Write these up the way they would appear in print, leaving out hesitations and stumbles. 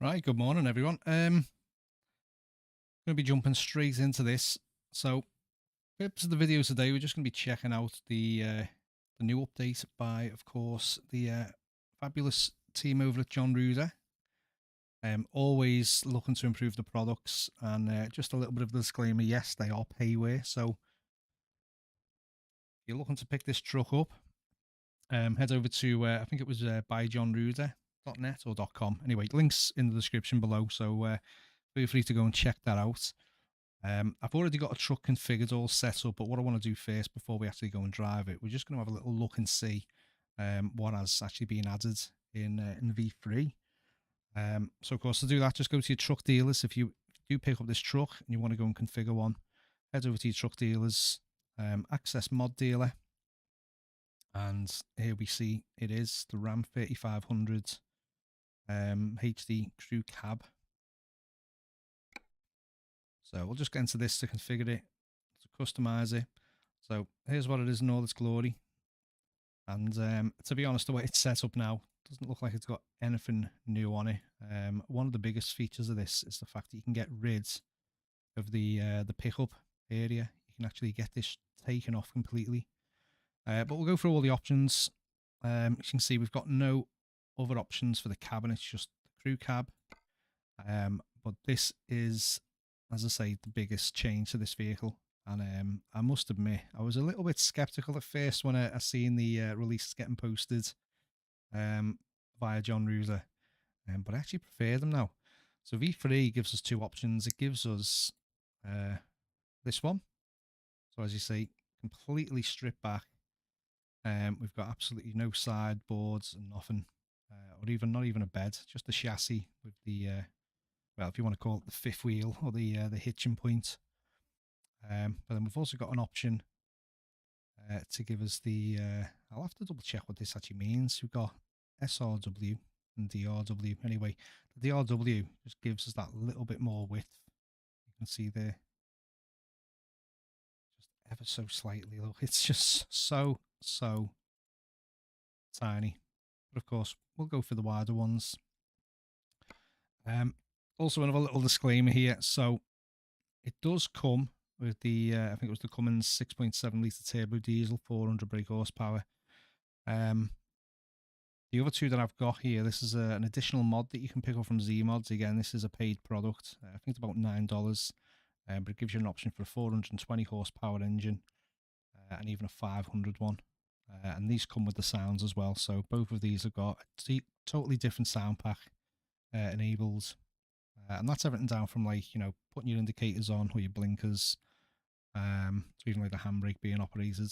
Right, good morning everyone. Going to be jumping straight into this. So, purpose of the video today, we're just going to be checking out the new update by, of course, the fabulous team over at Jon Ruda. Always looking to improve the products, and just a little bit of a disclaimer: yes, they are payware. So, if you're looking to pick this truck up, head over to I think it was byjonruda.net or .com. Anyway, links in the description below. So feel free to go and check that out. I've already got a truck configured, all set up, but what I want to do first before we actually go and drive it, we're just going to have a little look and see what has actually been added in V3. So of course, to do that, just go to your truck dealers. If you do pick up this truck and you want to go and configure one, head over to your truck dealers, access mod dealer, and here we see it is the Ram 3500 HD crew cab. So we'll just get into this to configure it, to customize it. So here's what it is in all its glory. And to be honest, the way it's set up now doesn't look like it's got anything new on it. One of the biggest features of this is the fact that you can get rid of the pickup area. You can actually get this taken off completely. But we'll go through all the options. As you can see, we've got no other options for the cabin. It's just the crew cab. But this is, as I say, the biggest change to this vehicle. And I must admit, I was a little bit skeptical at first when I seen the releases getting posted via Jon Ruda. But I actually prefer them now. So V3 gives us two options. It gives us this one. So as you see, completely stripped back. We've got absolutely no sideboards and nothing, or even not even a bed, just the chassis with the well, if you want to call it the fifth wheel or the hitching point. But then we've also got an option to give us the, I'll have to double check what this actually means. We've got SRW and DRW. Anyway, the DRW just gives us that little bit more width. You can see there, just ever so slightly. Look, it's just so tiny. But of course, we'll go for the wider ones. Also, another little disclaimer here. So it does come with the, I think it was the Cummins 6.7 litre turbo diesel, 400 brake horsepower. The other two that I've got here, this is an additional mod that you can pick up from Z-Mods. Again, this is a paid product. I think it's about $9, but it gives you an option for a 420 horsepower engine and even a 500 one. And these come with the sounds as well. So both of these have got a totally different sound pack enabled. And that's everything down from, like, you know, putting your indicators on or your blinkers, to even like the handbrake being operated.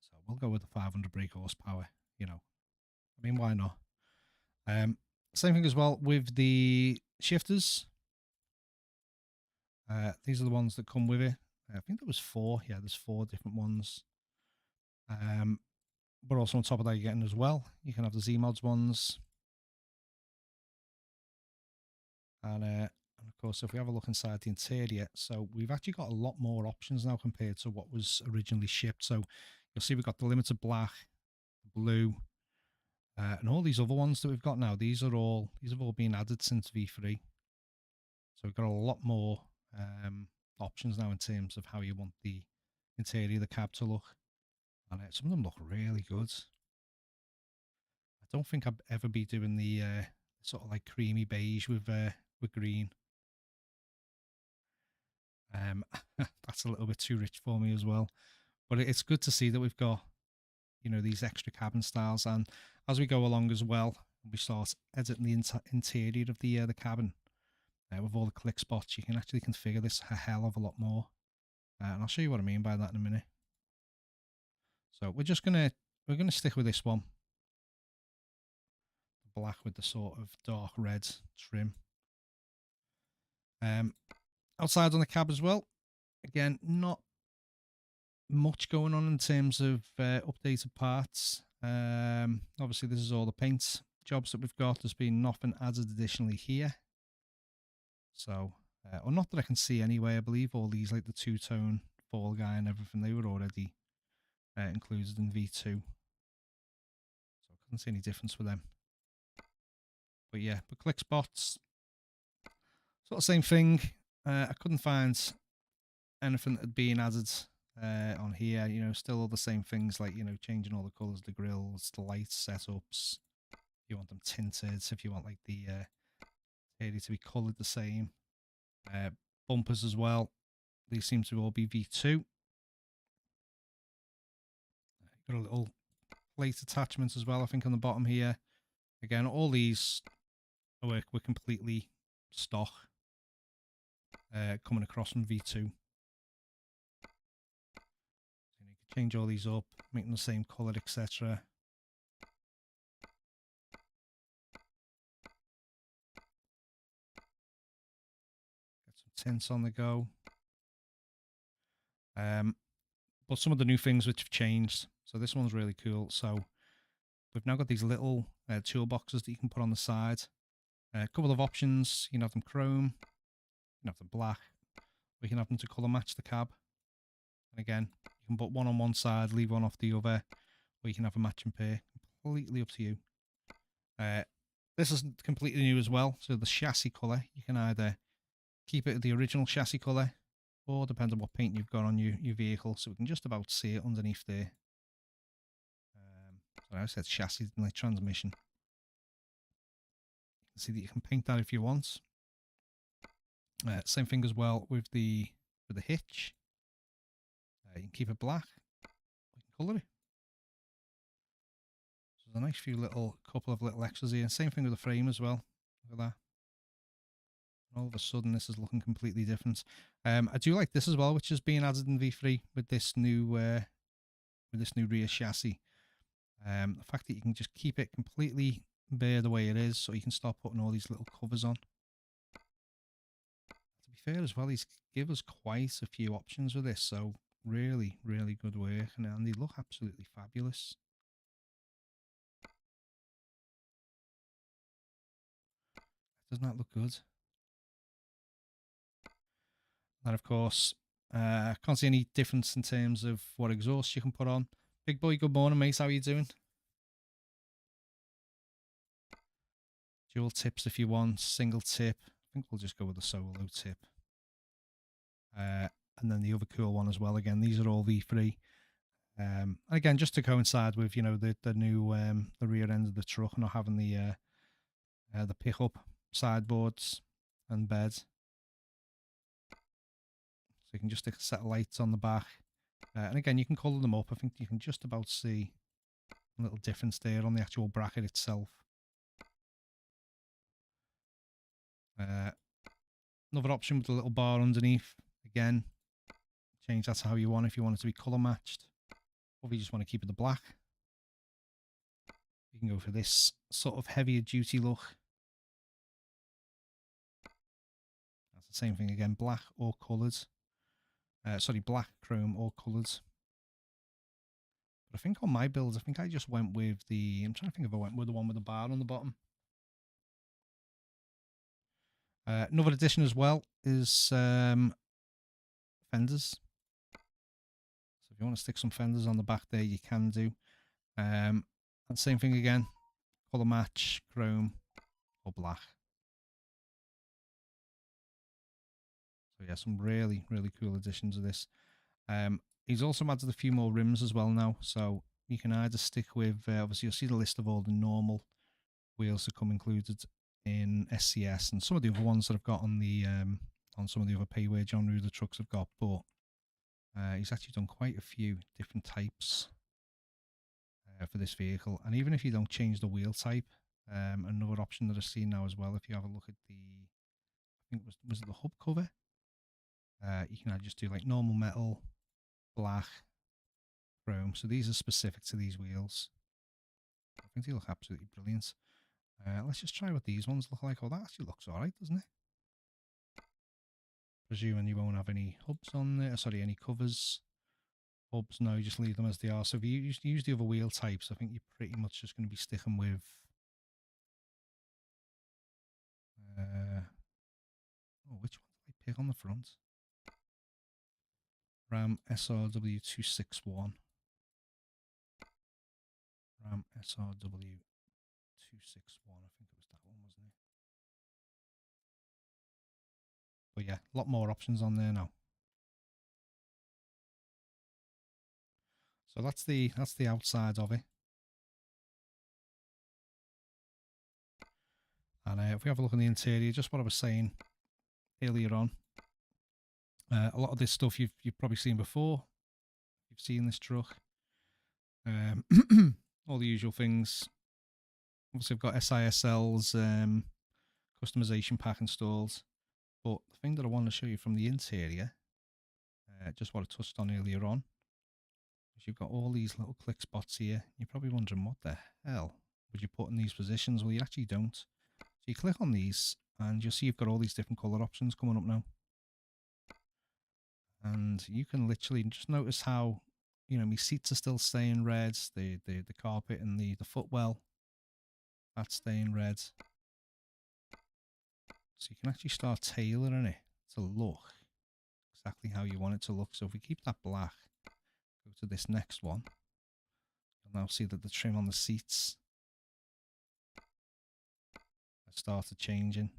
So we'll go with the 500 brake horsepower, you know. I mean, why not? Same thing as well with the shifters. These are the ones that come with it. I think there was 4. Yeah, there's 4 different ones. But also on top of that, you're getting as well, you can have the Z-Mods ones. And of course, if we have a look inside the interior, so we've actually got a lot more options now compared to what was originally shipped. So you'll see we've got the limited black, blue, and all these other ones that we've got now. These have all been added since V3. So we've got a lot more options now in terms of how you want the interior of the cab to look. And some of them look really good. I don't think I'd ever be doing the sort of like creamy beige with green. That's a little bit too rich for me as well. But it's good to see that we've got, you know, these extra cabin styles. And as we go along as well, we start editing the interior of the cabin. With all the click spots, you can actually configure this a hell of a lot more. And I'll show you what I mean by that in a minute. So we're gonna stick with this one. Black with the sort of dark red trim. Outside on the cab as well. Again, not much going on in terms of updated parts. Obviously, this is all the paint jobs that we've got. There's been nothing added additionally here. So, or not that I can see anyway. I believe all these, like the two-tone fall guy and everything, they were already included in V2. So I couldn't see any difference with them. But yeah, but click spots, sort of same thing. I couldn't find anything that had been added on here. You know, still all the same things, like, you know, changing all the colours, the grills, the light setups. If you want them tinted, if you want like the area to be coloured the same. Bumpers as well. These seem to all be V2. Got a little plate attachment as well, I think, on the bottom here. Again, all these were completely stock, coming across from V2. So you can change all these up, make them the same colour, etc. Get some tints on the go. But some of the new things which have changed. So this one's really cool. So we've now got these little toolboxes that you can put on the side. A couple of options. You can have them chrome, you can have them black, we can have them to colour match the cab. And again, you can put one on one side, leave one off the other, or you can have a matching pair. Completely up to you. This is completely new as well. So the chassis colour, you can either keep it the original chassis colour, or depends on what paint you've got on your vehicle. So we can just about see it underneath there. So I said chassis, like transmission. You can see that you can paint that if you want. Same thing as well with the hitch. You can keep it black. You can colour it. So there's a nice couple of little extras here. Same thing with the frame as well. Look at that. All of a sudden, this is looking completely different. I do like this as well, which is being added in V3 with this new rear chassis. The fact that you can just keep it completely bare the way it is, so you can start putting all these little covers on. To be fair as well, he's give us quite a few options with this, so really, really good work, and they look absolutely fabulous. Doesn't that look good? And of course, can't see any difference in terms of what exhaust you can put on. Big boy, good morning, mate. How are you doing? Dual tips if you want, single tip. I think we'll just go with the solo tip. And then the other cool one as well. Again, these are all V3. Again, just to coincide with the new the rear end of the truck, not having the pickup sideboards and bed. So you can just stick a set of lights on the back. And again, you can colour them up. I think you can just about see a little difference there on the actual bracket itself. Another option with a little bar underneath. Again, change that to how you want, if you want it to be colour matched, or if you just want to keep it the black. You can go for this sort of heavier duty look. That's the same thing again, black or coloured. Sorry, black, chrome or coloured. But I think on my builds, I think I just went with the, I'm trying to think if I went with the one with the bar on the bottom. Another addition as well is fenders. So if you want to stick some fenders on the back there, you can do. And same thing again, colour match, chrome or black. So yeah, some really, really cool additions of this. He's also added a few more rims as well now. So you can either stick with, obviously you'll see the list of all the normal wheels that come included in SCS and some of the other ones that I've got on the on some of the other payware Jon Ruda trucks I've got, but he's actually done quite a few different types for this vehicle. And even if you don't change the wheel type, another option that I've seen now as well, if you have a look at the, I think was it the hub cover, you can either just do like normal metal, black, chrome. So these are specific to these wheels. I think they look absolutely brilliant. Let's just try what these ones look like. Oh, that actually looks alright, doesn't it? Presuming you won't have any hubs on there. Sorry, any covers. Hubs, no, you just leave them as they are. So if you use the other wheel types, I think you're pretty much just going to be sticking with which one did I pick on the front? Ram SRW261. Ram SRW261. I think it was that one, wasn't it? But yeah, a lot more options on there now. So that's the outside of it. And if we have a look in the interior, just what I was saying earlier on, a lot of this stuff you've probably seen before. You've seen this truck. All the usual things. Obviously, I've got SISL's customization pack installed. But the thing that I want to show you from the interior, just what I touched on earlier on, is you've got all these little click spots here. You're probably wondering, what the hell would you put in these positions? Well, you actually don't. So you click on these, and you'll see you've got all these different colour options coming up now. And you can literally just notice how, my seats are still staying red, the carpet and the footwell, that's staying red. So you can actually start tailoring it to look exactly how you want it to look. So if we keep that black, go to this next one, you'll now see that the trim on the seats has started changing.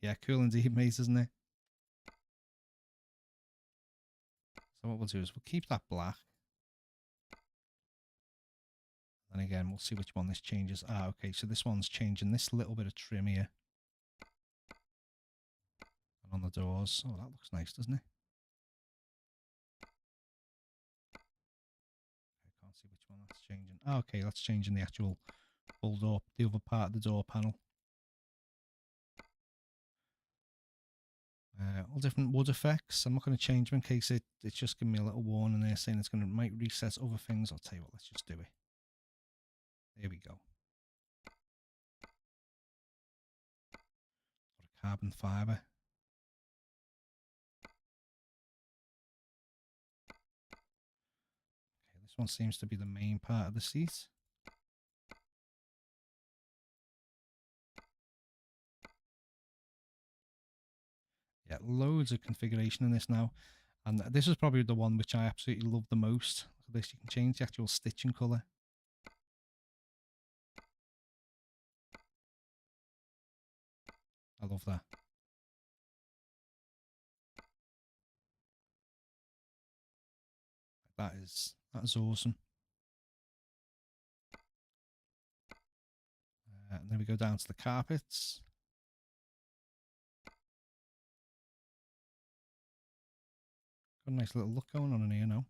Yeah, cool indeed, mate, isn't it? So what we'll do is we'll keep that black. And again, we'll see which one this changes. Ah, okay, so this one's changing this little bit of trim here. And on the doors. Oh, that looks nice, doesn't it? I can't see which one that's changing. Oh, okay, that's changing the actual full door, the other part of the door panel. All different wood effects. I'm not going to change them in case it's just giving me a little warning there saying it's going to might reset other things. I'll tell you what, let's just do it. There we go. Got a carbon fibre. This one seems to be the main part of the seat. Yeah, loads of configuration in this now. And this is probably the one which I absolutely love the most. Look at this, you can change the actual stitching colour. I love that. That is awesome. And then we go down to the carpets. Got a nice little look going on in here now.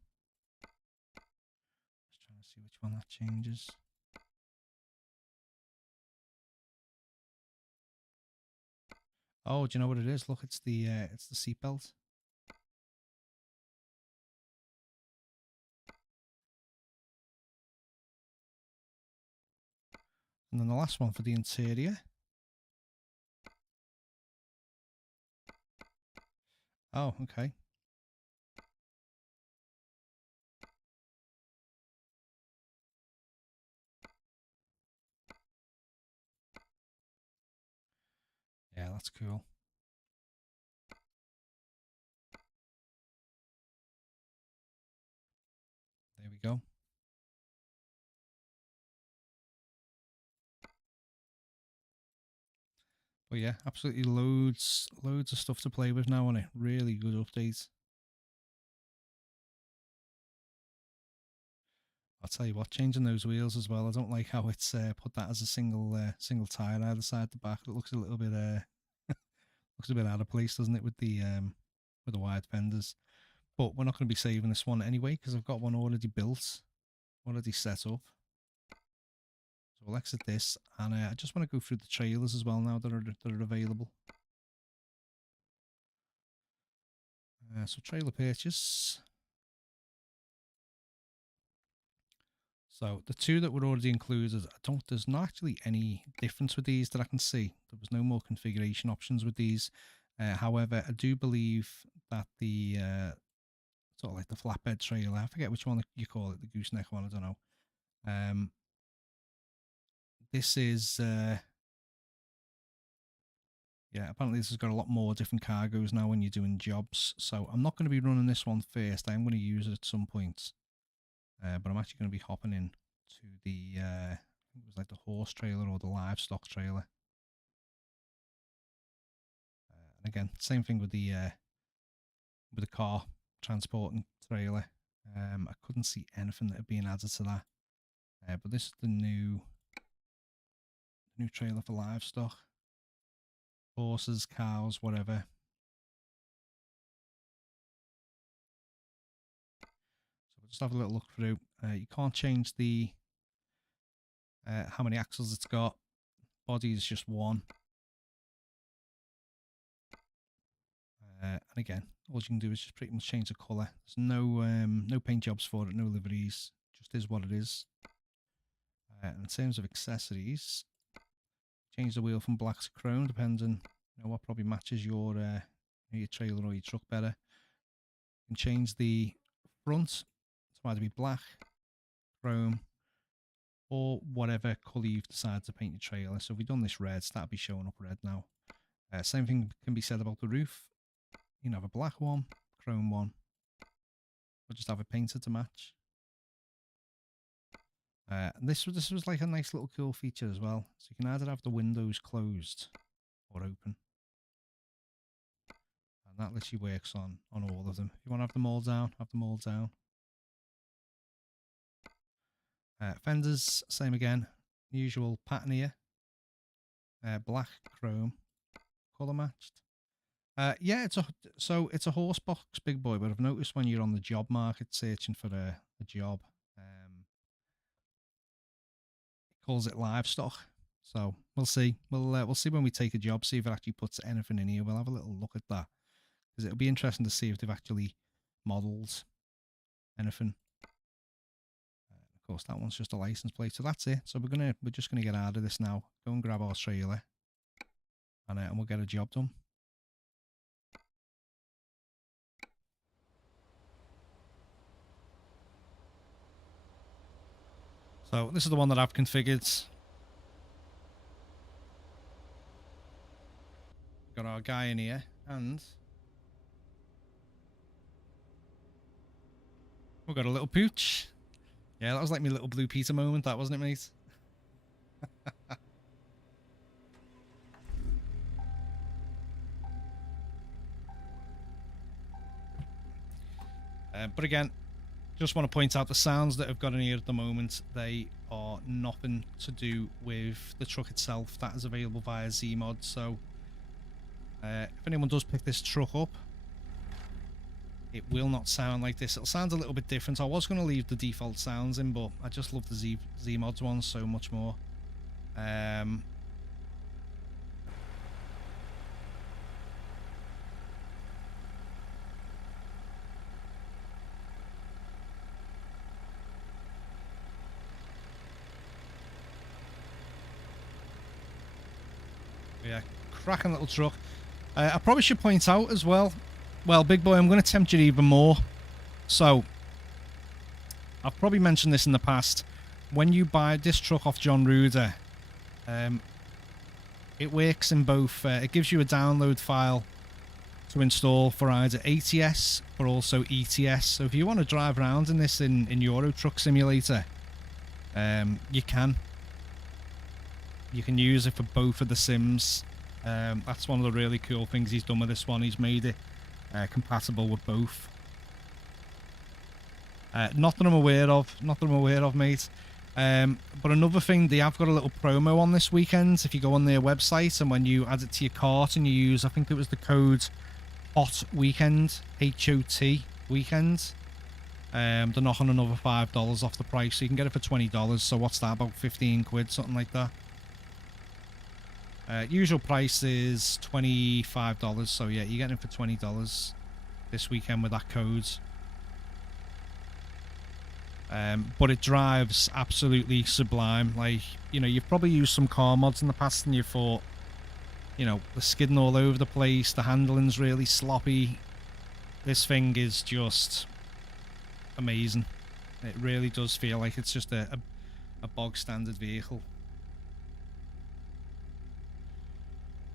Just trying to see which one that changes. Oh, do you know what it is? Look, it's the seat belt. And then the last one for the interior. Oh, okay. Yeah, that's cool. There we go. But yeah, absolutely loads of stuff to play with now on it. Really good update. I'll tell you what, changing those wheels as well. I don't like how it's put that as a single tire either side the back. It looks a little bit looks a bit out of place, doesn't it, with the wide fenders? But we're not going to be saving this one anyway because I've got one already built, already set up. So we'll exit this, and I just want to go through the trailers as well now that are available. So trailer purchase. So the two that were already included, there's not actually any difference with these that I can see. There was no more configuration options with these. However, I do believe that the sort of like the flatbed trailer, I forget which one you call it, the gooseneck one, I don't know. This is yeah, apparently this has got a lot more different cargoes now when you're doing jobs. So I'm not going to be running this one first. I'm going to use it at some point. But I'm actually going to be hopping in to the, I think it was like the horse trailer or the livestock trailer. And again, same thing with the car transporting trailer. I couldn't see anything that had been added to that. But this is the new trailer for livestock. Horses, cows, whatever. So we'll just have a little look through. You can't change the how many axles it's got. Body is just one. And again, all you can do is just pretty much change the colour. There's no paint jobs for it, no liveries. Just is what it is. And in terms of accessories, change the wheel from black to chrome, depending what probably matches your trailer or your truck better. You can change the front to either be black, chrome, or whatever colour you've decided to paint your trailer. So if we've done this red, that'll be showing up red now. Same thing can be said about the roof. You can have a black one, chrome one, or just have it painted to match. This was like a nice little cool feature as well. So you can either have the windows closed or open. And that literally works on all of them. If you want to have them all down, have them all down. Fenders, same again. Usual pattern here. Black, chrome, colour matched. Yeah, it's a horse box, big boy. But I've noticed when you're on the job market searching for a job, it calls it livestock. So we'll see. We'll see when we take a job. See if it actually puts anything in here. We'll have a little look at that because it'll be interesting to see if they've actually modelled anything. Of course, that one's just a license plate. So that's it. So we're just gonna get out of this now. Go and grab our trailer, and we'll get a job done. So this is the one that I've configured. Got our guy in here, and we've got a little pooch. Yeah, that was like my little Blue Peter moment, that wasn't it, mate? But again, just want to point out the sounds that I've got in here at the moment. They are nothing to do with the truck itself. That is available via Zmod. So if anyone does pick this truck up, it will not sound like this. It'll sound a little bit different. I was going to leave the default sounds in, but I just love the Zmods ones so much more. Yeah, cracking little truck. I probably should point out as well, big boy, I'm going to tempt you even more. So, I've probably mentioned this in the past. When you buy this truck off Jon Ruda, it works in both. It gives you a download file to install for either ATS or also ETS. So if you want to drive around in this in Euro Truck Simulator, you can. You can use it for both of the sims. That's one of the really cool things he's done with this one. He's made it compatible with both. Not that I'm aware of, mate. But another thing, they have got a little promo on this weekend. If you go on their website and when you add it to your cart and you use, I think it was the code HOT Weekend, HOT Weekend, they're knocking another $5 off the price, so you can get it for $20. So what's that, about 15 quid, something like that. Usual price is $25, so yeah, you're getting it for $20 this weekend with that code. But it drives absolutely sublime. Like, you know, you've probably used some car mods in the past and you thought, you know, the skidding all over the place, the handling's really sloppy. This thing is just amazing. It really does feel like it's just a bog standard vehicle.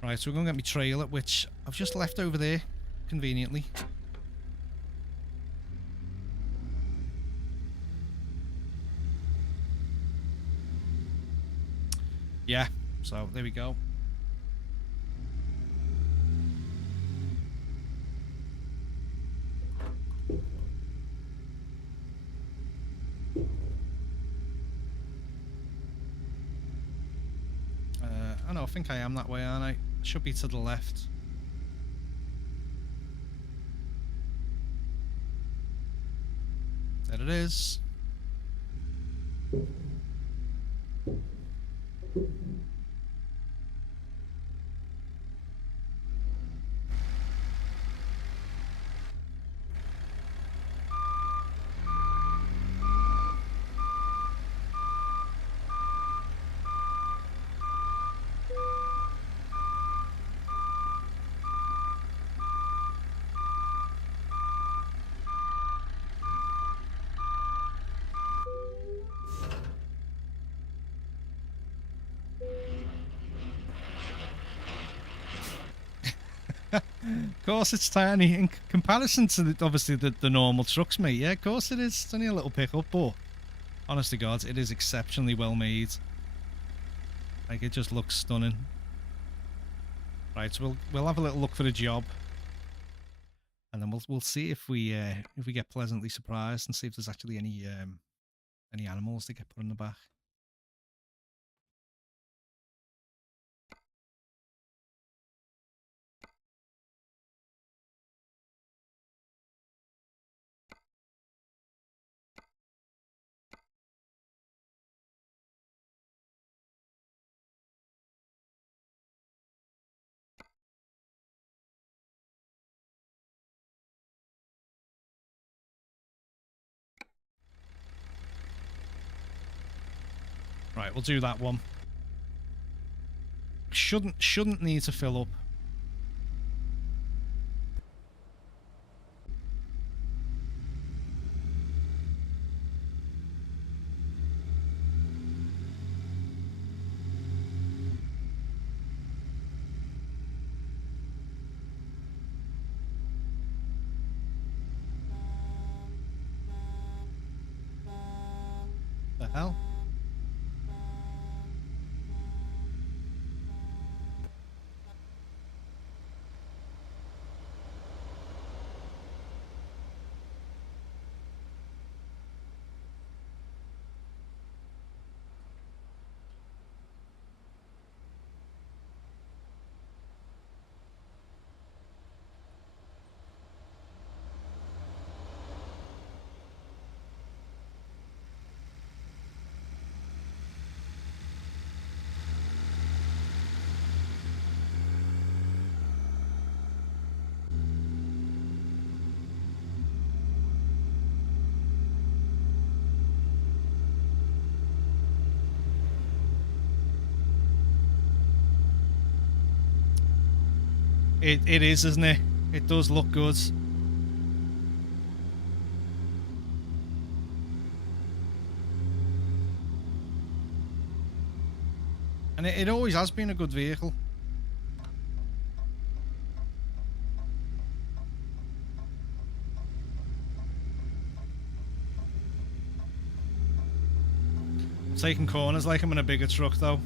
Right, so we're going to get my trailer, which I've just left over there, conveniently. Yeah, so there we go. I know, I think I am that way, aren't I? Should be to the left. There it is. Of course it's tiny in comparison to obviously the normal trucks, mate. Yeah, of course it is. It's only a little pickup, but honest to God, it is exceptionally well made. Like, it just looks stunning. Right, so we'll have a little look for the job, and then we'll see if we get pleasantly surprised and see if there's actually any animals that get put in the back. Right, we'll do that one. Shouldn't need to fill up. hell? It is, isn't it? It does look good. And it always has been a good vehicle. I'm taking corners like I'm in a bigger truck though.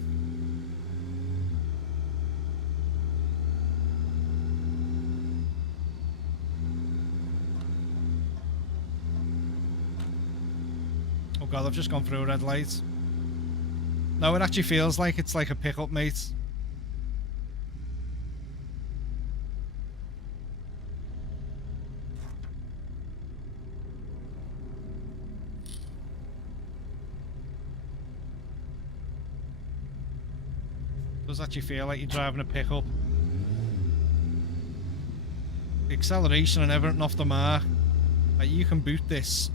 Oh god, I've just gone through a red light. No, it actually feels like it's like a pickup, mate. It does actually feel like you're driving a pickup. The acceleration and everything off the mark. Like, you can boot this.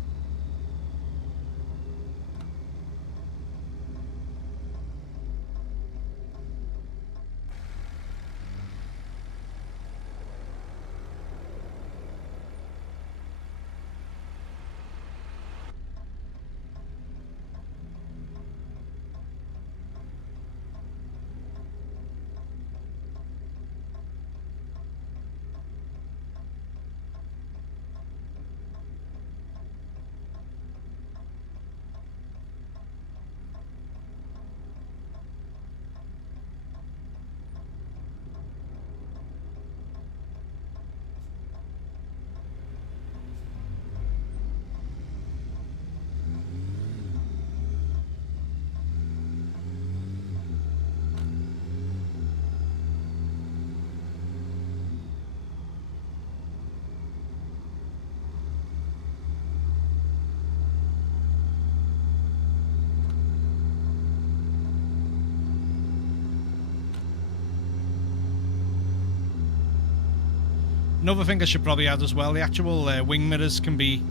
Another thing I should probably add as well, the actual wing mirrors can be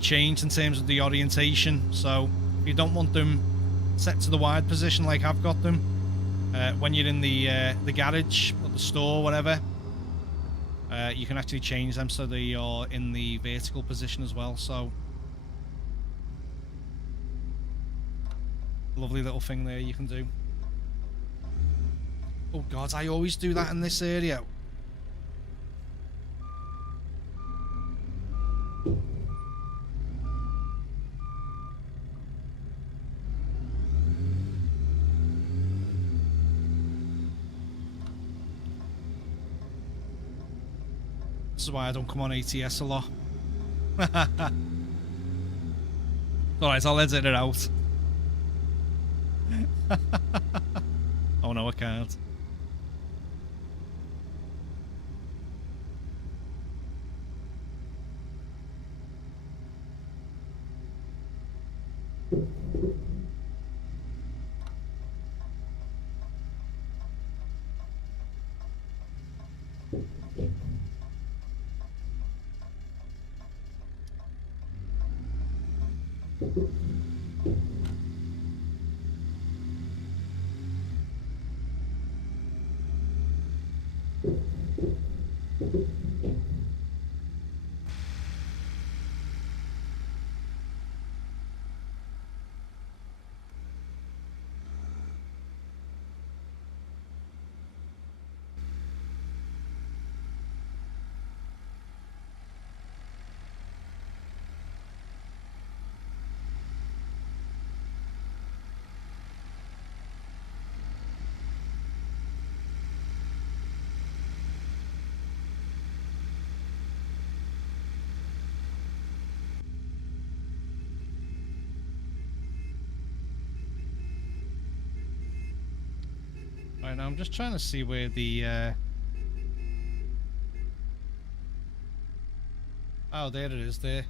changed in terms of the orientation. So if you don't want them set to the wide position like I've got them, when you're in the garage or the store, whatever, you can actually change them so they are in the vertical position as well. So lovely little thing there you can do. Oh god, I always do that in this area. This is why I don't come on ATS a lot. Alright, I'll edit it out. Oh no, I can't. Right, now I'm just trying to see where the... Oh, there it is, there.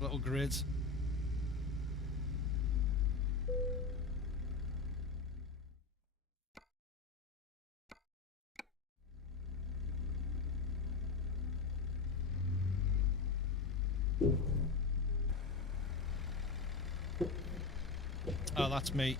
Little grid. Oh, that's me.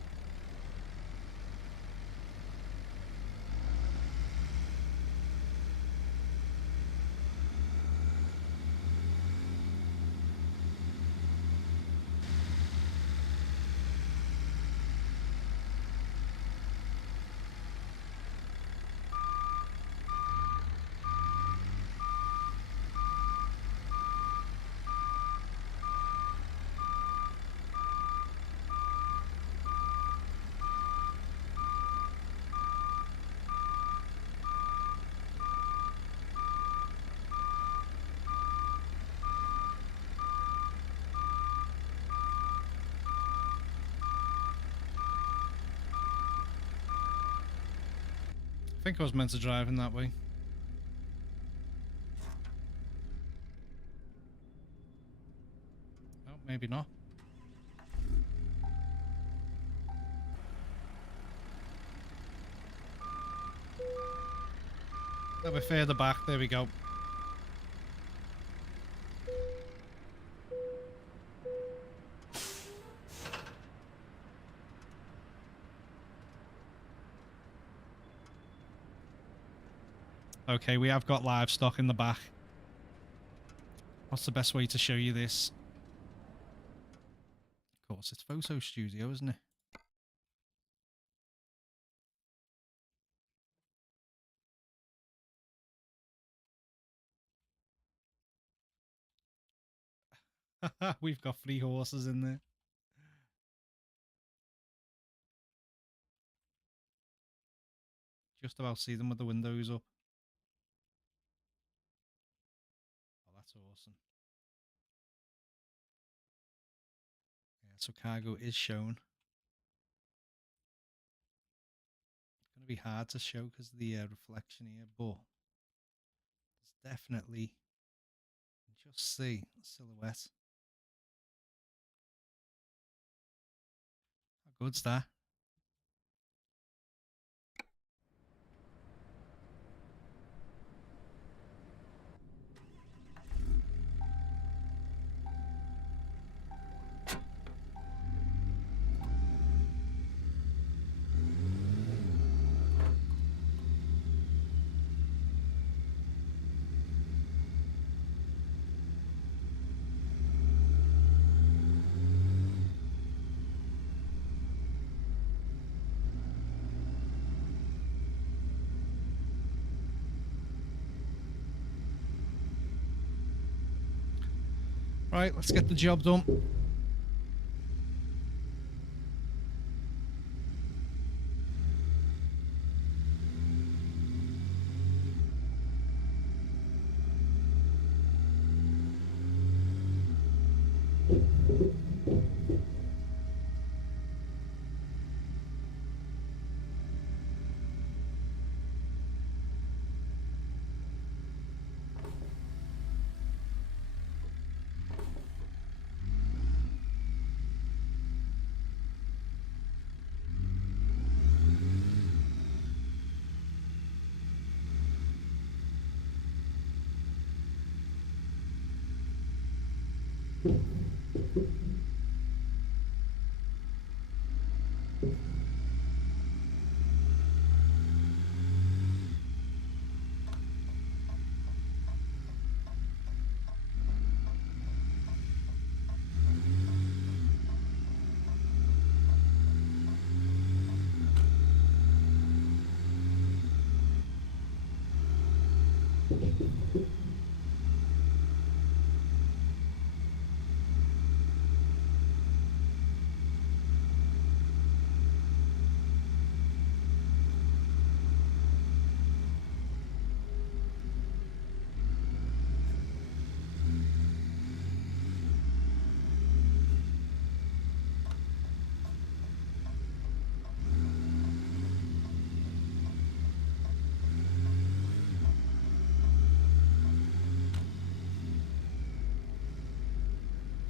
I think I was meant to drive in that way. Oh, maybe not. A bit further back, there we go. Okay, we have got livestock in the back. What's the best way to show you this? Of course, it's Photo Studio, isn't it? We've got 3 horses in there. Just about see them with the windows up. Oh, that's awesome. Yeah, so cargo is shown. It's going to be hard to show because of the reflection here, but there's definitely, you can just see the silhouette. How good's that? Right, let's get the job done.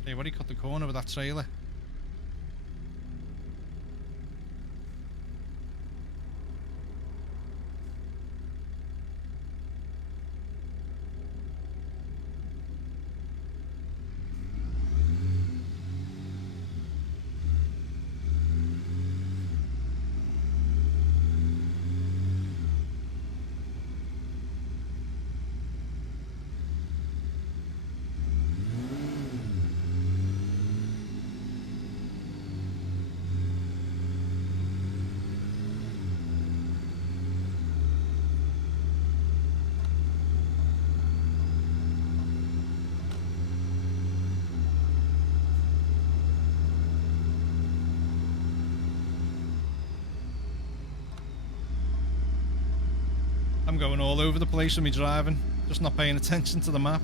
They've already cut the corner with that trailer. I'm going all over the place with me driving, just not paying attention to the map.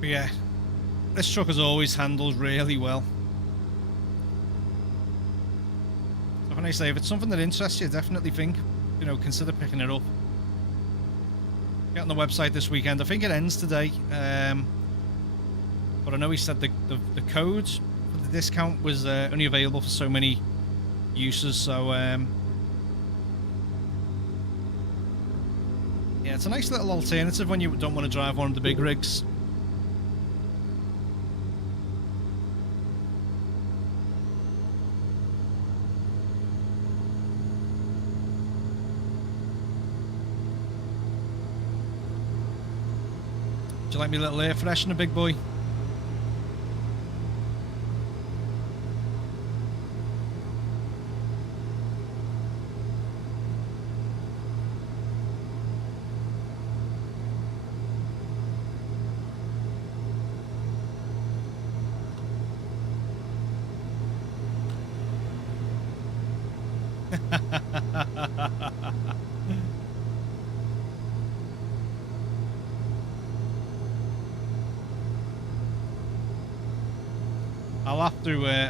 But yeah, this truck has always handled really well. So if When I say, if it's something that interests you, definitely think, you know, consider picking it up. Get on the website this weekend. I think it ends today. But I know he said the code for the discount was only available for so many uses, so yeah, it's a nice little alternative when you don't want to drive one of the big rigs. Do you like me a little air freshener, big boy?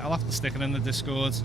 I'll have to stick it in the Discord.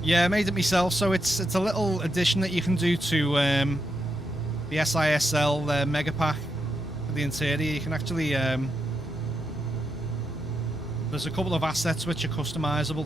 Yeah, I made it myself, so it's a little addition that you can do to the SISL Mega Pack for the interior. You can actually there's a couple of assets which are customizable.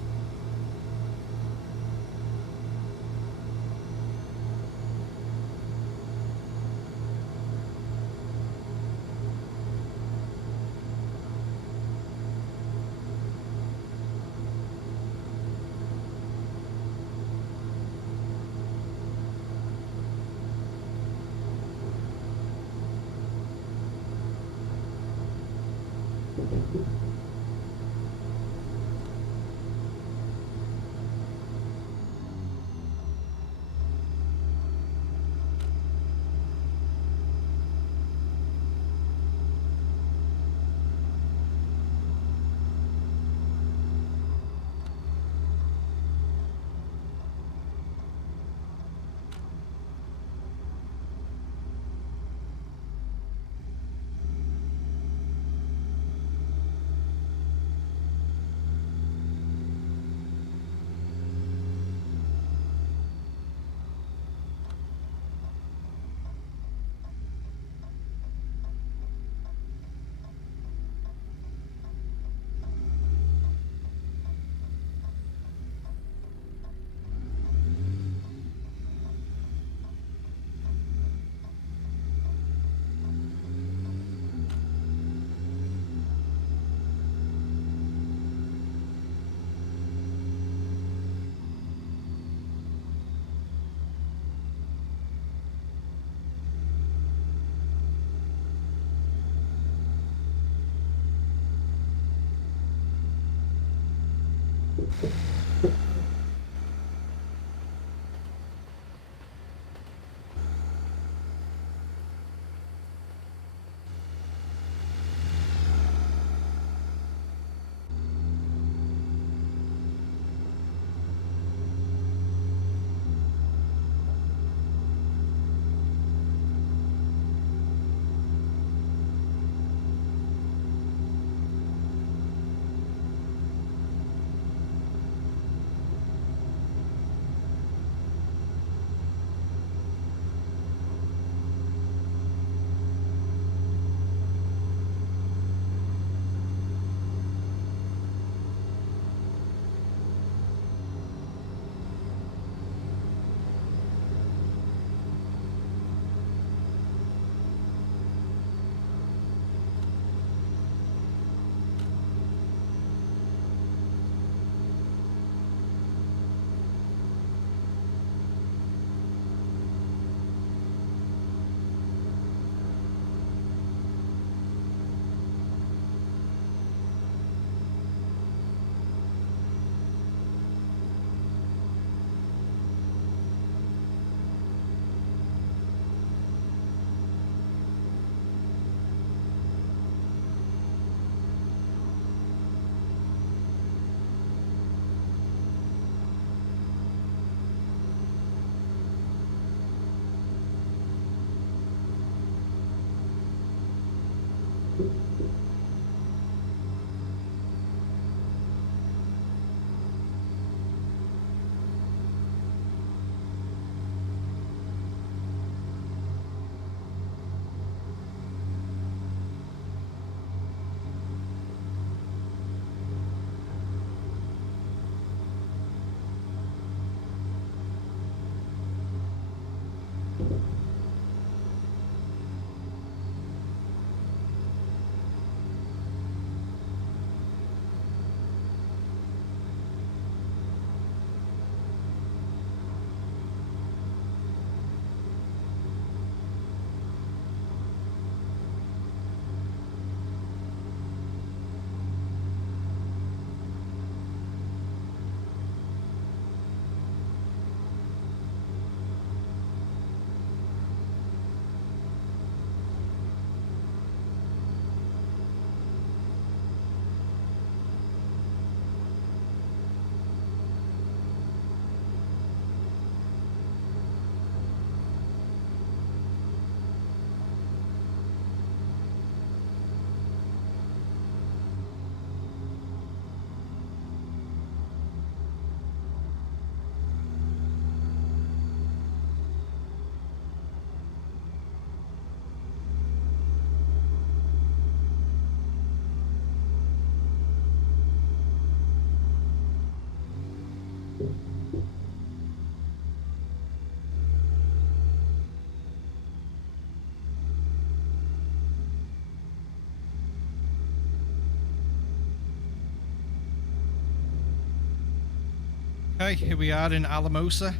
Okay, here we are in Alamosa.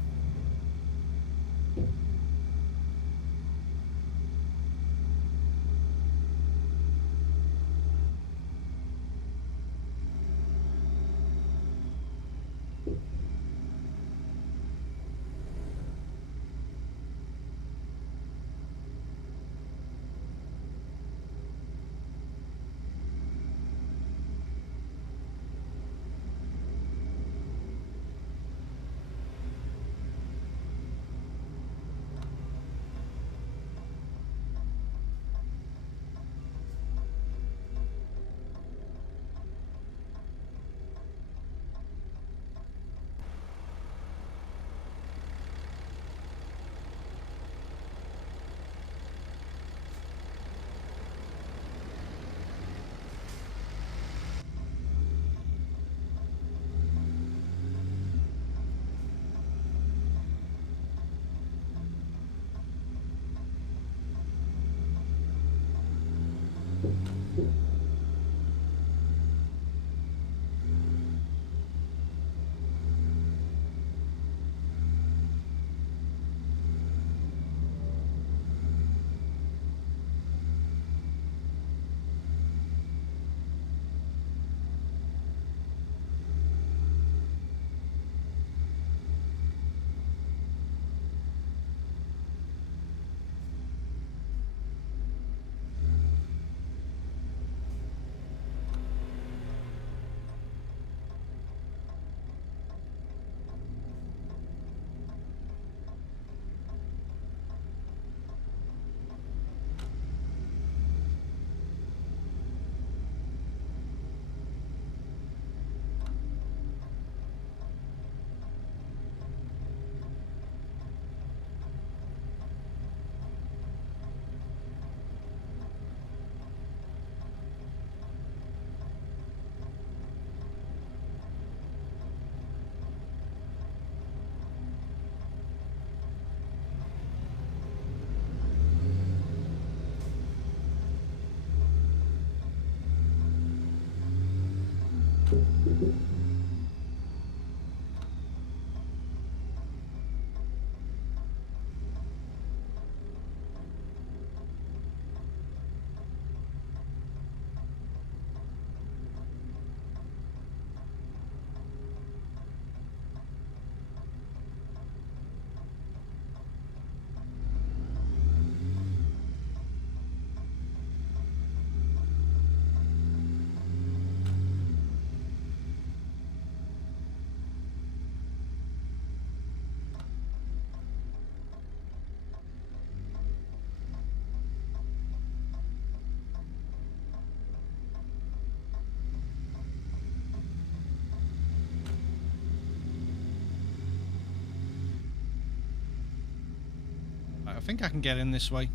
Right, I think I can get in this way.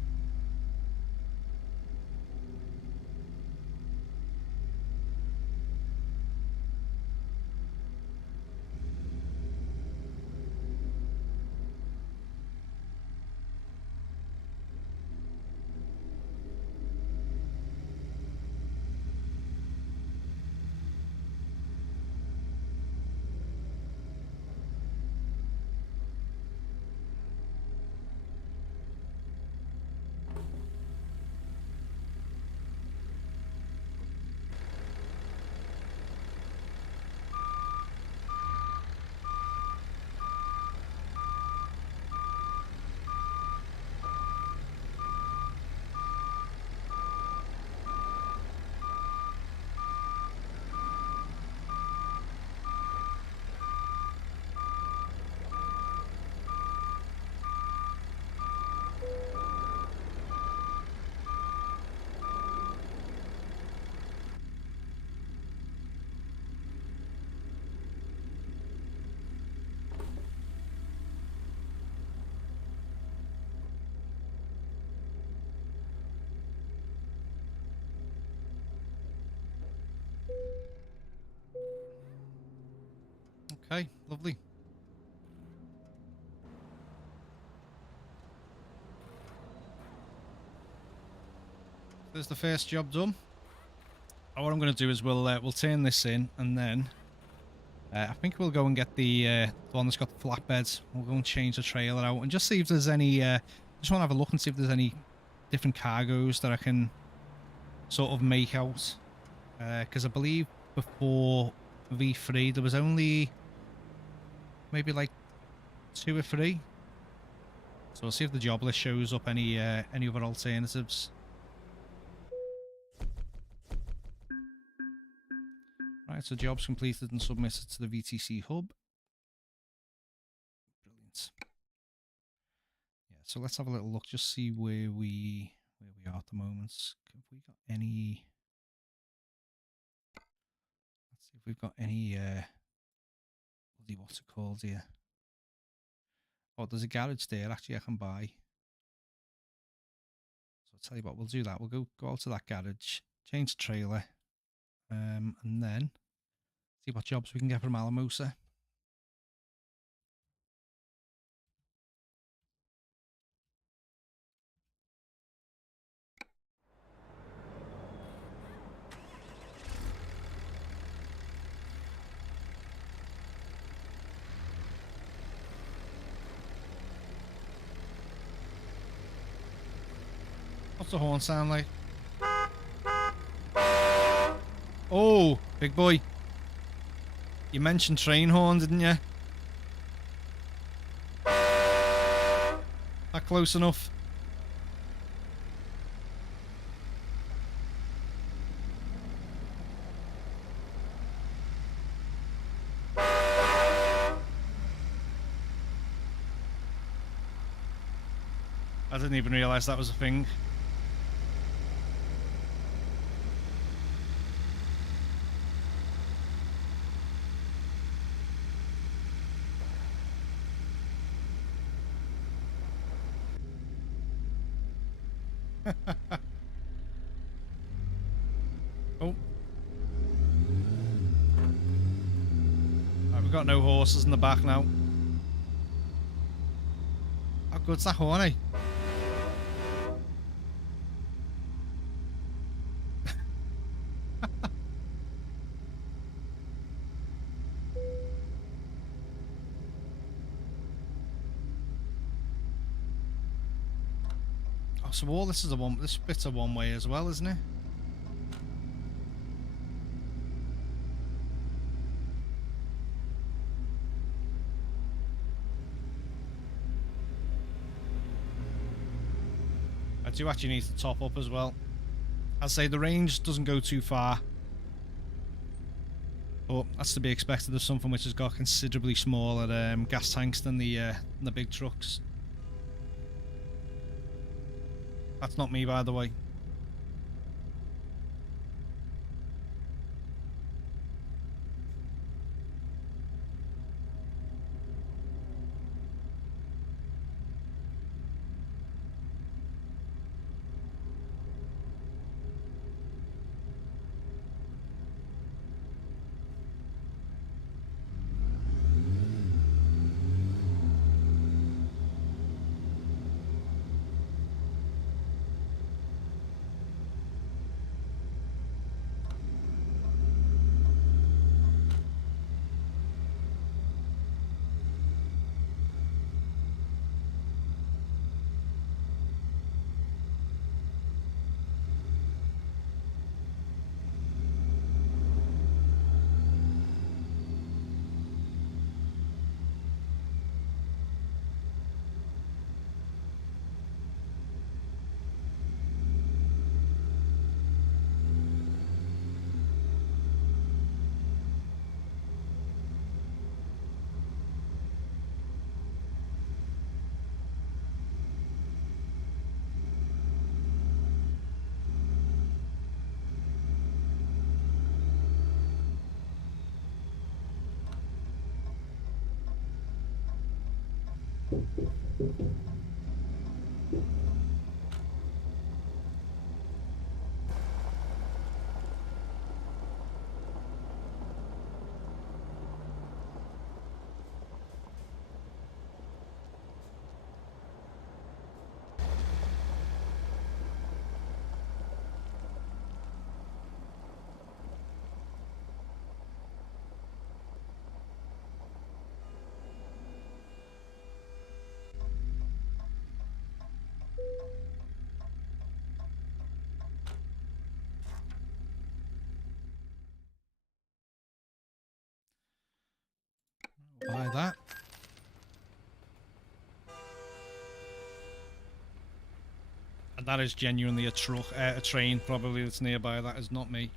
Okay, lovely. There's the first job done. What I'm going to do is we'll turn this in, and then I think we'll go and get the one that's got the flatbeds. We'll go and change the trailer out and just see if there's any. Just want to have a look and see if there's any different cargoes that I can sort of make out. Because I believe before V3 there was only maybe like 2 or 3. So we'll see if the job list shows up any other alternatives. Right, so jobs completed and submitted to the VTC hub. Brilliant. Yeah, so let's have a little look, just see where we are at the moment. Have we got any? Let's see if we've got any. What's it called here? Oh, there's a garage there. Actually, I can buy. So I'll tell you what, we'll do that. We'll go out to that garage, change the trailer, and then see what jobs we can get from Alamosa. What's the horn sound like? Oh, big boy. You mentioned train horn, didn't you? That close enough? I didn't even realise that was a thing. Oh. Right, we've got no horses in the back now. How good's that horn, eh? Oh, so all this is this bit's a one way as well, isn't it? I do actually need to top up as well. I'd say the range doesn't go too far, but that's to be expected of something which has got considerably smaller gas tanks than the big trucks. That's not me, by the way. Buy that. And that is genuinely a truck, a train probably that's nearby. That is not me.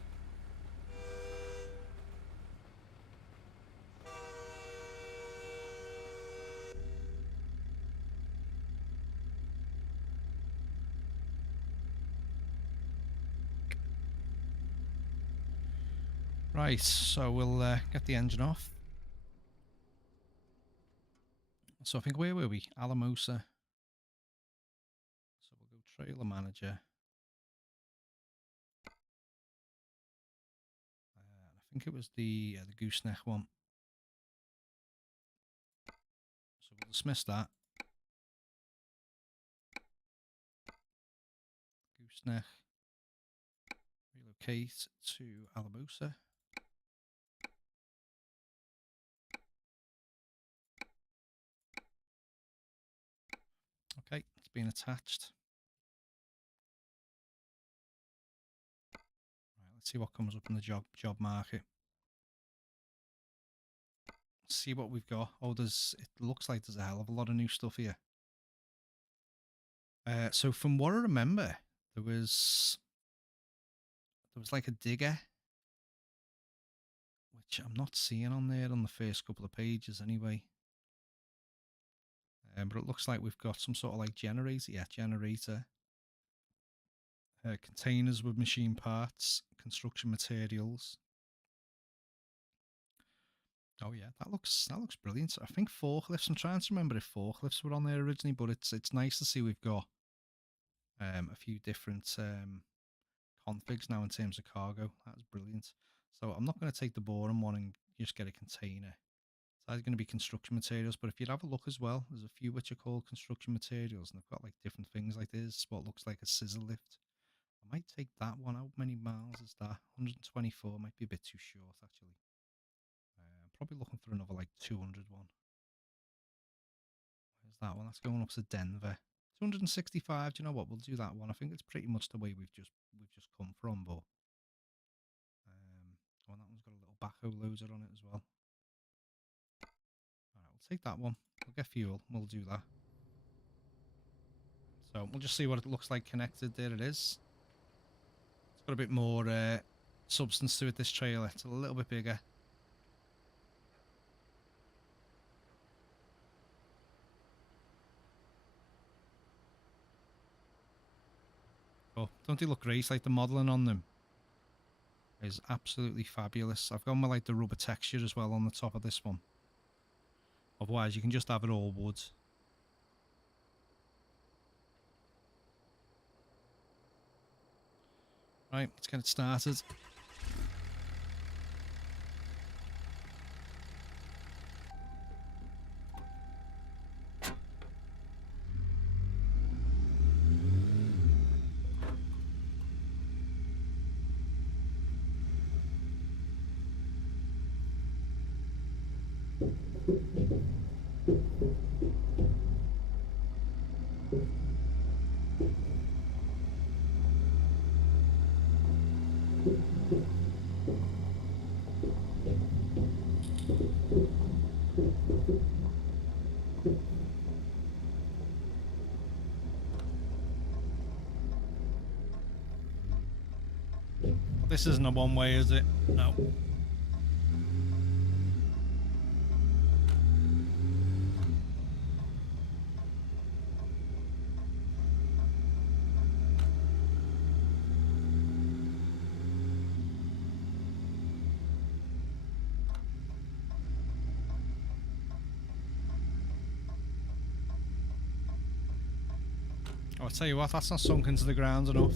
Right, so we'll get the engine off. So I think, where were we? Alamosa. So we'll go trailer manager. I think it was the gooseneck one. So we'll dismiss that. Gooseneck. Relocate to Alamosa. Okay, it's been attached. Right, let's see what comes up in the job market. See what we've got. Oh, it looks like there's a hell of a lot of new stuff here. So from what I remember, there was like a digger, which I'm not seeing on there on the first couple of pages anyway. But it looks like we've got some sort of like generator. Yeah, generator. Containers with machine parts, construction materials. Oh yeah, that looks brilliant. I think forklifts. I'm trying to remember if forklifts were on there originally, but it's nice to see we've got a few different configs now in terms of cargo. That's brilliant. So I'm not going to take the boring one and just get a container. So that's going to be construction materials. But if you have a look as well, there's a few which are called construction materials, and they've got like different things. Like this, what looks like a scissor lift. I might take that one. How many miles is that? 124. Might be a bit too short actually. I'm probably looking for another like 200 one. Where's that one? That's going up to Denver. 265. Do you know what? We'll do that one. I think it's pretty much the way we've just come from, but oh, that one's got a little backhoe loader on it as well. All right, we'll take that one. We'll get fuel. We'll do that. So we'll just see what it looks like connected. There it is. It's got a bit more substance to it, this trailer. It's a little bit bigger. Oh, don't they look great? Like the modelling on them is absolutely fabulous. I've gone with like the rubber texture as well on the top of this one. Otherwise you can just have it all wood. Right, let's get it started. This isn't a one-way, is it? No. Oh, I'll tell you what, that's not sunk into the ground enough.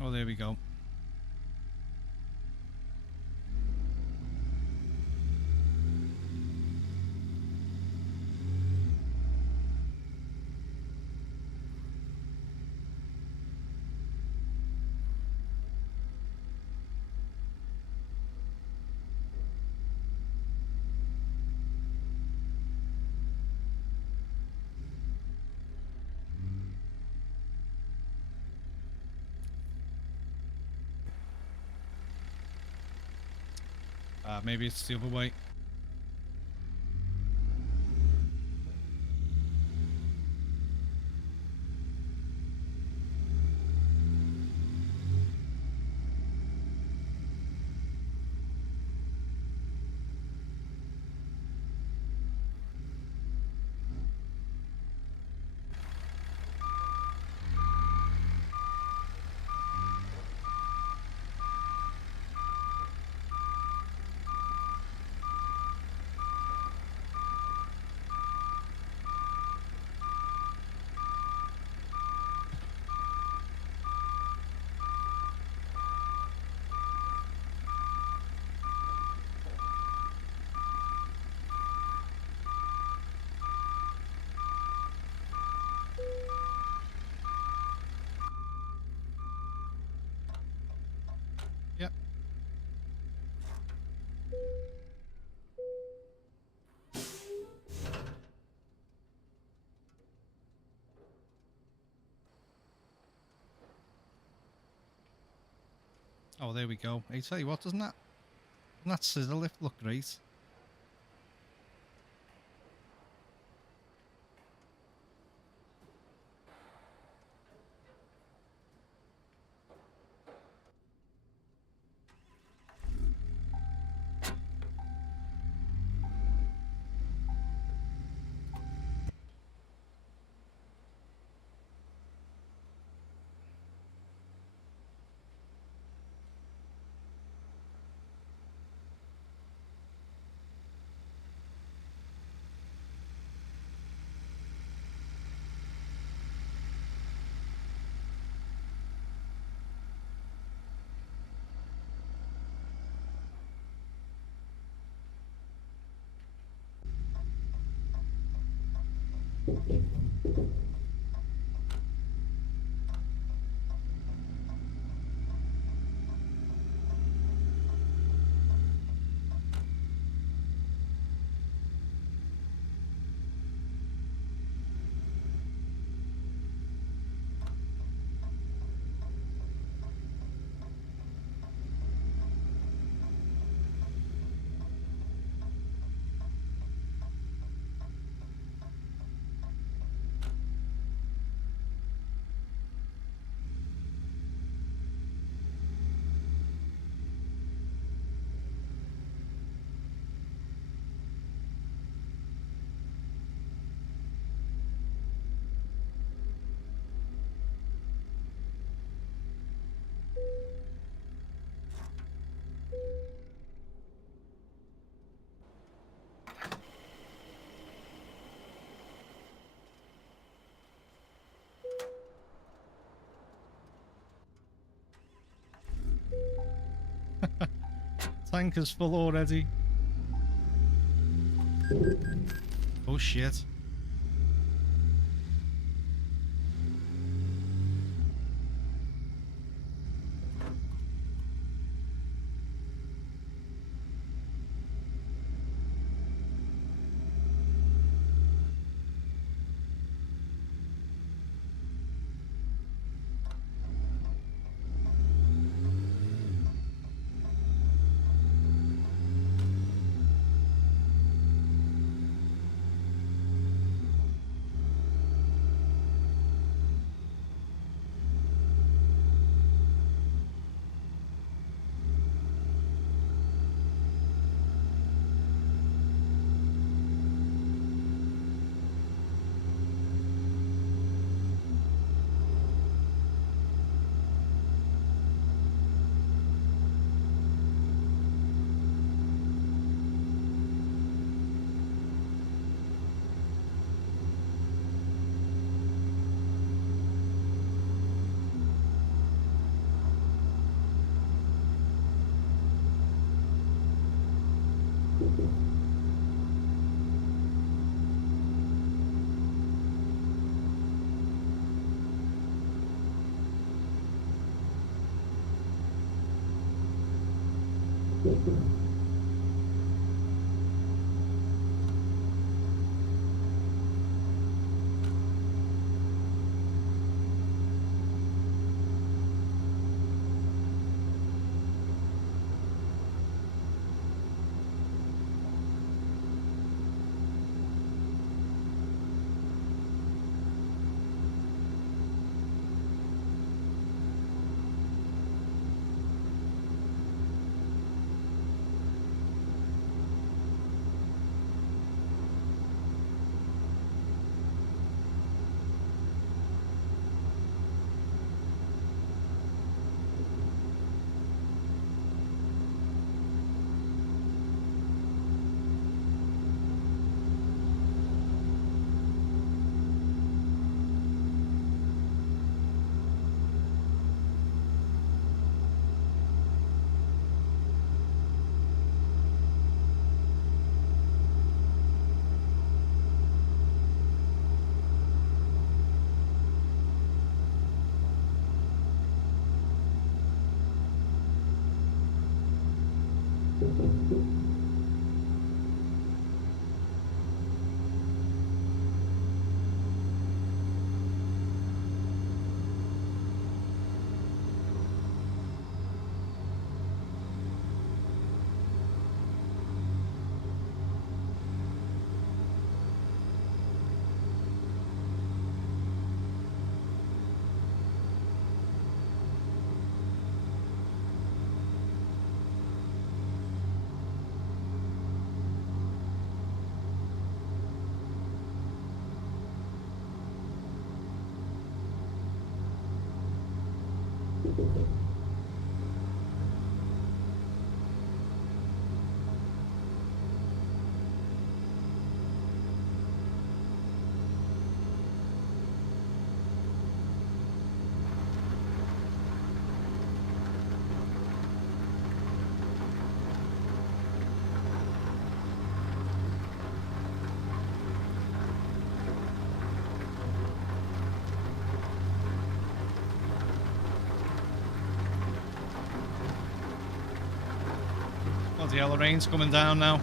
Oh, there we go. Maybe it's the other way. Yep. Oh, there we go. I tell you what, doesn't that scissor lift look great? Tank is full already. Oh shit. Bloody hell, the rain's coming down now.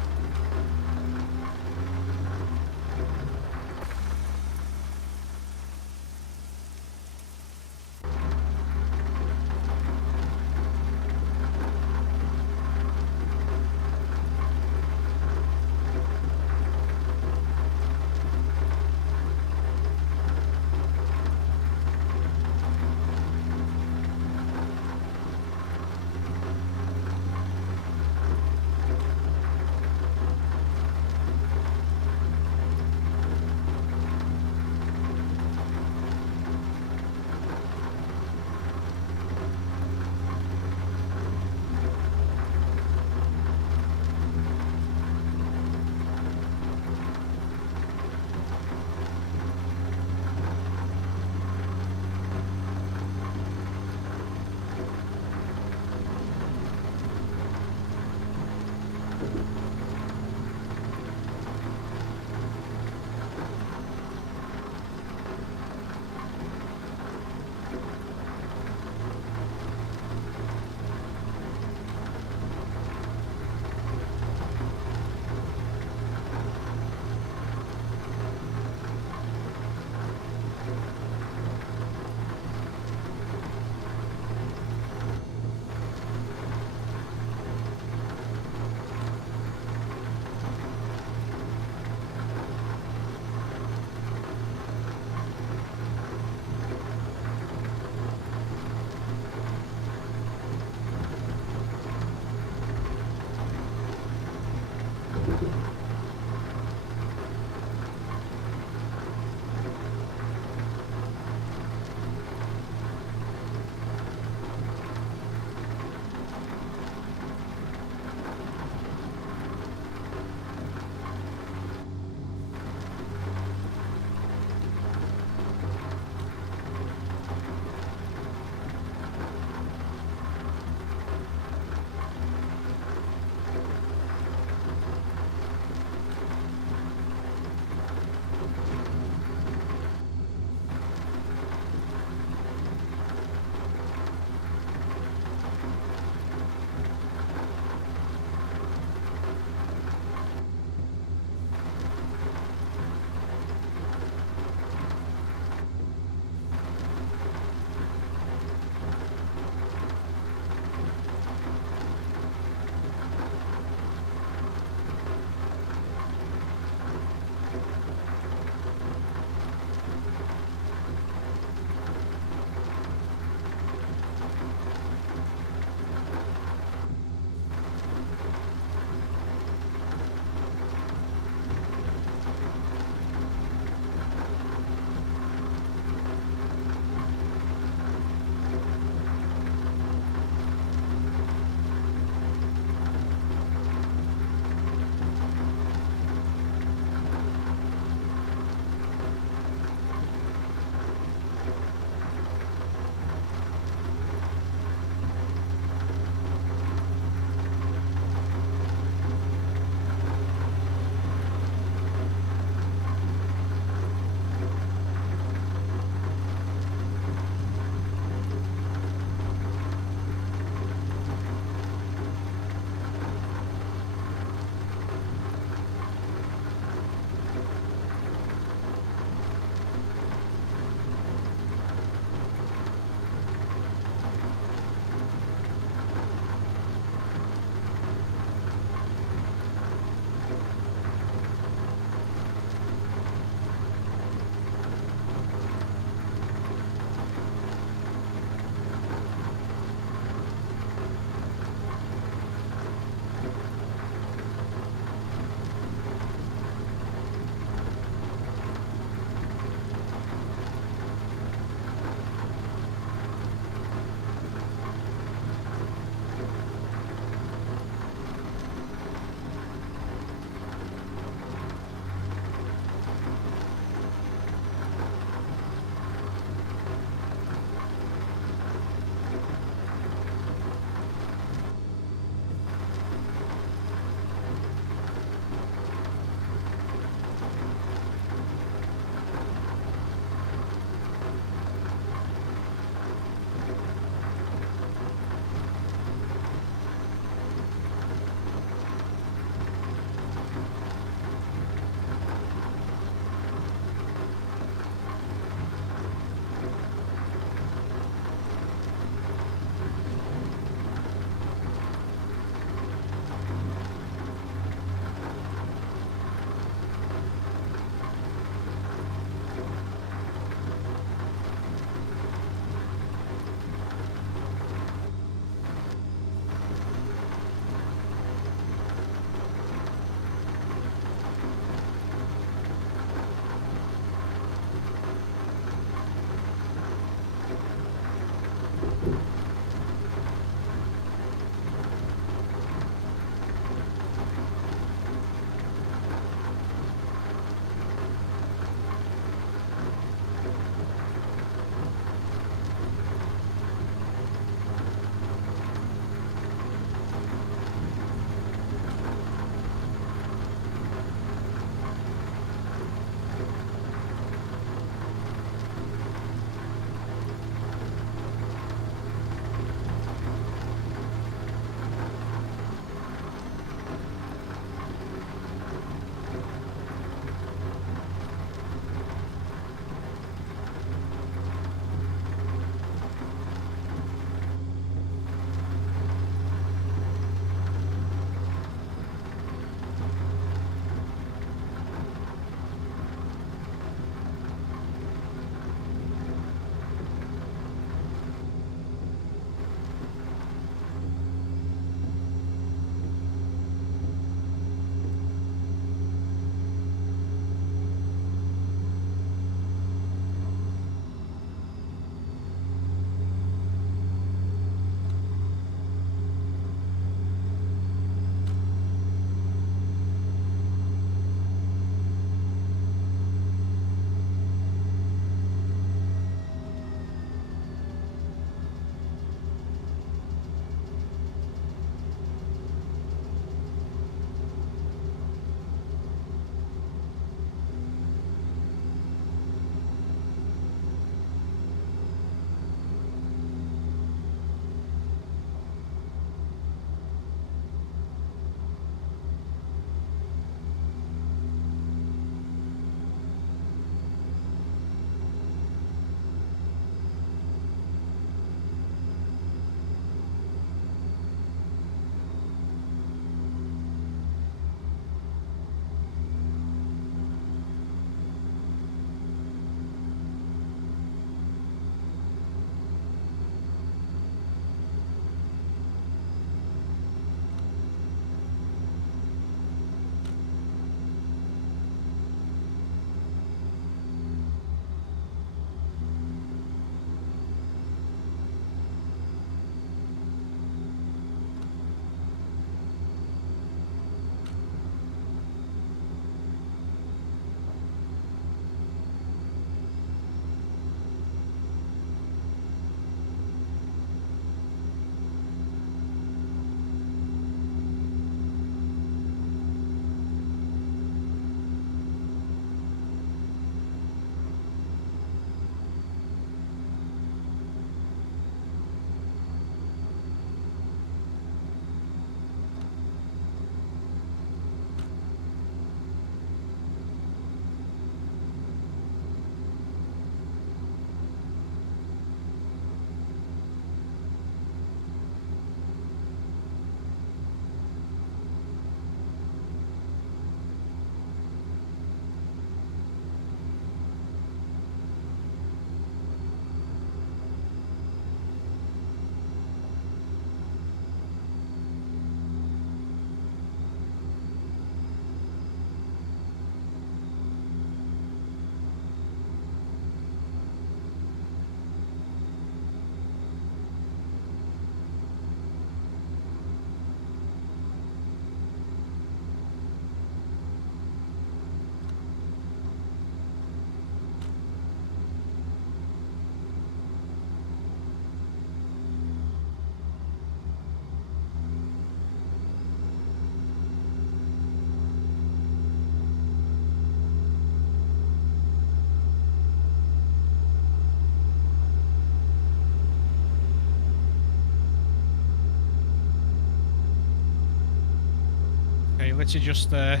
Okay, literally just a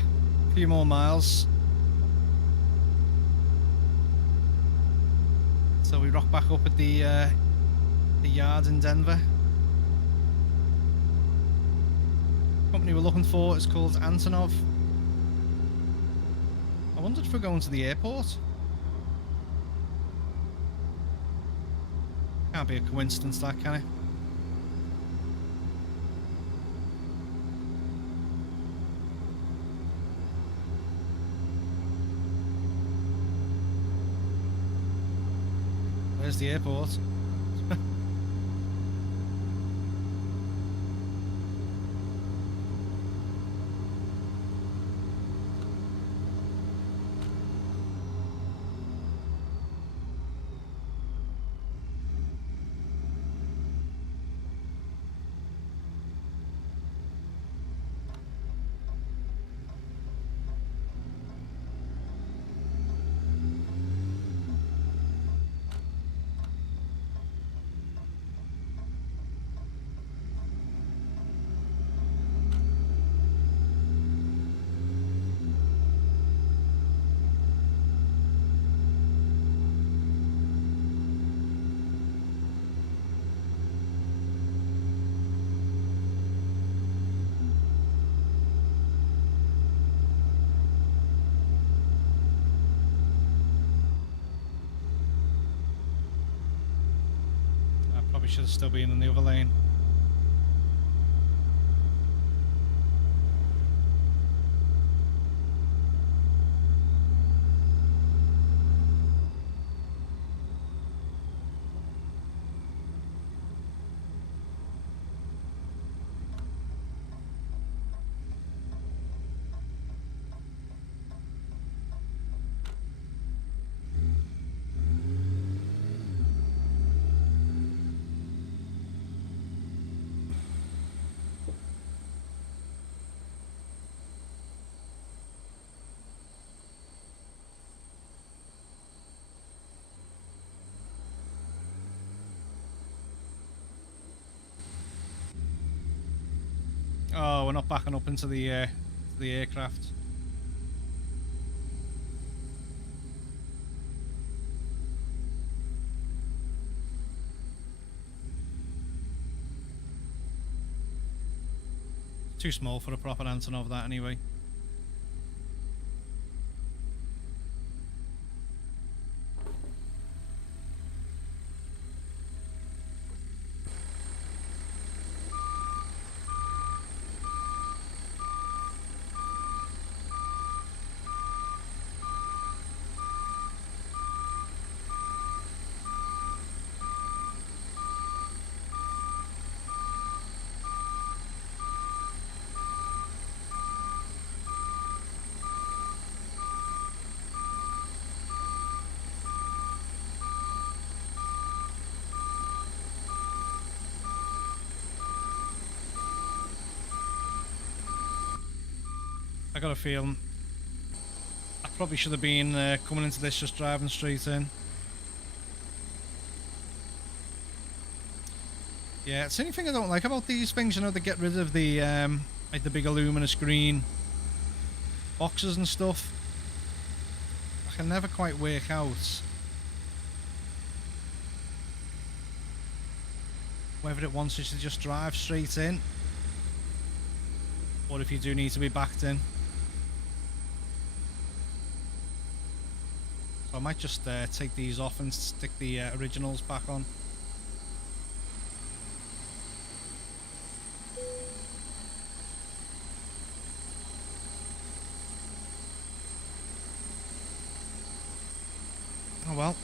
few more miles. So we rock back up at the yard in Denver. Company we're looking for is called Antonov. I wondered if we're going to the airport. Can't be a coincidence, that, can it? There's the airport. Probably should have still been in the other lane. Oh, we're not backing up into the aircraft. Too small for a proper Antonov, that, anyway. I got a feeling I probably should have been coming into this just driving straight in. Yeah, it's the only thing I don't like about these things, you know, they get rid of the like the big aluminum screen boxes and stuff. I can never quite work out whether it wants you to just drive straight in or if you do need to be backed in. So I might just take these off and stick the originals back on. Oh well.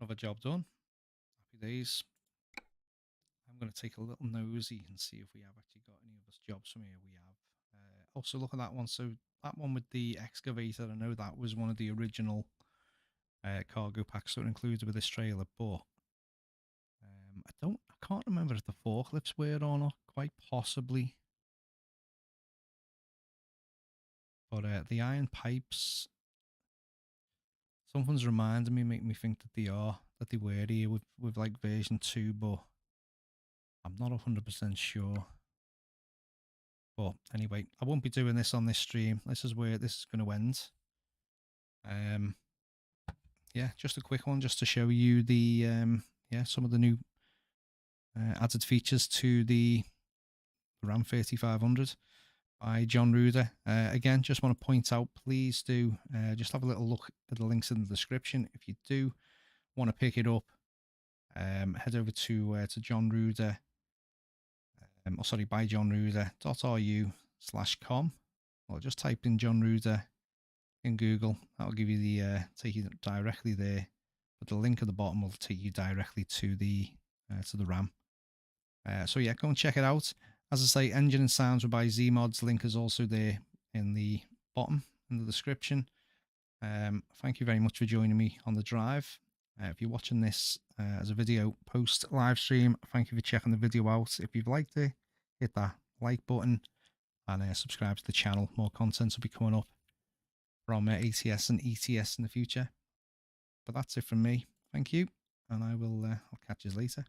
Another job done. Happy days. I'm going to take a little nosy and see if we have actually got any other jobs from here. We have. Also, look at that one. So that one with the excavator, I know that was one of the original cargo packs that were included with this trailer, but I can't remember if the forklifts were or not. Quite possibly. But the iron pipes, something's reminding me, making me think that they were here with like version 2, but I'm not 100% sure. But anyway, I won't be doing this on this stream. This is where this is going to end. Yeah, just a quick one, just to show you the some of the new added features to the Ram 3500 by Jon Ruda. Again, just want to point out, please do just have a little look at the links in the description. If you do want to pick it up, head over to Jon Ruda, by jonruda.ru/com, or just type in Jon Ruda in Google. That'll give you the take you directly there. But the link at the bottom will take you directly to the RAM. So yeah, go and check it out. As I say, engine and sounds were by Z-Mods. Link is also there in the bottom in the description. Thank you very much for joining me on the drive. If you're watching this as a video post live stream, thank you for checking the video out. If you've liked it, hit that like button and subscribe to the channel. More content will be coming up from ATS and ETS in the future. But that's it from me. Thank you, and I'll catch you later.